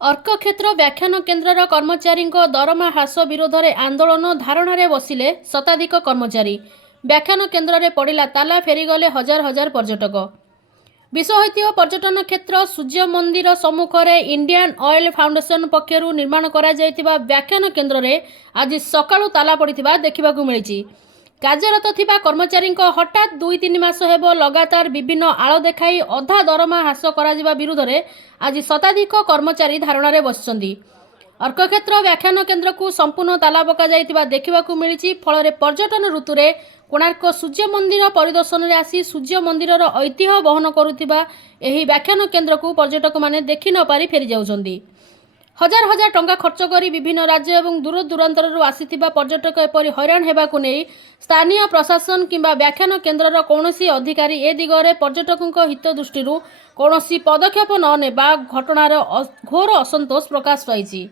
अर्कक्षेत्र व्याख्यान केन्द्रर कर्मचारी दरमा ह्रास विरोध में आंदोलन धारणा बसिले शताधिक कर्मचारी। व्याख्यान केन्द्र में पड़ा ताला फेरीगले हजार हजार पर्यटक। विश्व ऐतिह्य पर्यटन क्षेत्र सूर्य मंदिर सम्मुख में इंडियन ऑयल फाउंडेशन पक्षर निर्माण करा व्याख्यान केन्द्र में आज सकाळु ताला पड़ा देखा मिली। कार्यरत थिबा कर्मचारी हठात 2-3 मास हेब लगातार विभिन्न आड़ देखाई अधा दरमा ह्रास करा विरोध में आज शताधिक कर्मचारी धारणा बसिଛନ୍ତି। अर्कक्षेत्र व्याख्यान केन्द्र को संपूर्ण ताला पका देखा मिली। फल पर्यटन ऋतु में कोणार्क सूर्य मंदिर परिदर्शन में आसी सूर्य मंदिर ऐतिह्य बहन करुवा व्याख्यान केन्द्र को पर्यटक माने देखि न पारि फेरी जाउछन्ति। हजार हजार टंका खर्च करी विभिन्न राज्य एवं दूर दूरांतर आसीथिबा पर्यटक एपरी हैरान हेबाकु नै स्थानीय प्रशासन किंबा व्याख्यान केन्द्रर कौनसी अधिकारी ए दिगरे पर्यटकों हित दृष्टि कौनसी पदक्षेप न नेबा घटनार घोर असंतोष प्रकाश पाइछि।